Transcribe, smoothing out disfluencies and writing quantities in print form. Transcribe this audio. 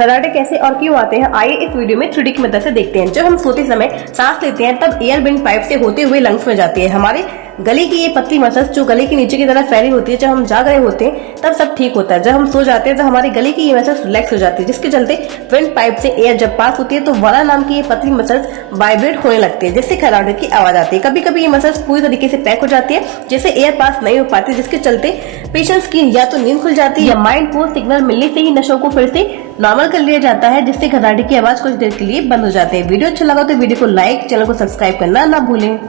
खर्राटे कैसे और क्यों आते हैं, आइए इस वीडियो में 3D की मदद से देखते हैं। जब हम सोते समय सांस लेते हैं तब एयर विंड पाइप से होते हुए लंग्स में जाती है। हमारे गले की ये पतली मसल्स जो गले के नीचे की तरफ फैली होती है, जब हम जाग रहे होते हैं तब सब ठीक होता है। जब हम सो जाते हैं तो हमारे गले की ये मसल्स रिलैक्स हो जाती है, जिसके चलते विंड पाइप से एयर जब पास होती है तो वाला नाम की ये पतली मसल्स वाइब्रेट होने लगती है, जिससे खर्राटे की आवाज आती है। कभी कभी ये मसल्स पूरी तरीके से पैक हो जाती है, जिससे एयर पास नहीं हो पाती, जिसके चलते पेशेंट्स की या तो नींद खुल जाती है या माइंड को सिग्नल मिलने से ही नशों को फिर से नॉर्मल कर लिया जाता है, जिससे खर्राटे की आवाज कुछ देर के लिए बंद हो जाती है। वीडियो अच्छा लगा तो वीडियो को लाइक, चैनल को सब्सक्राइब करना ना भूलें।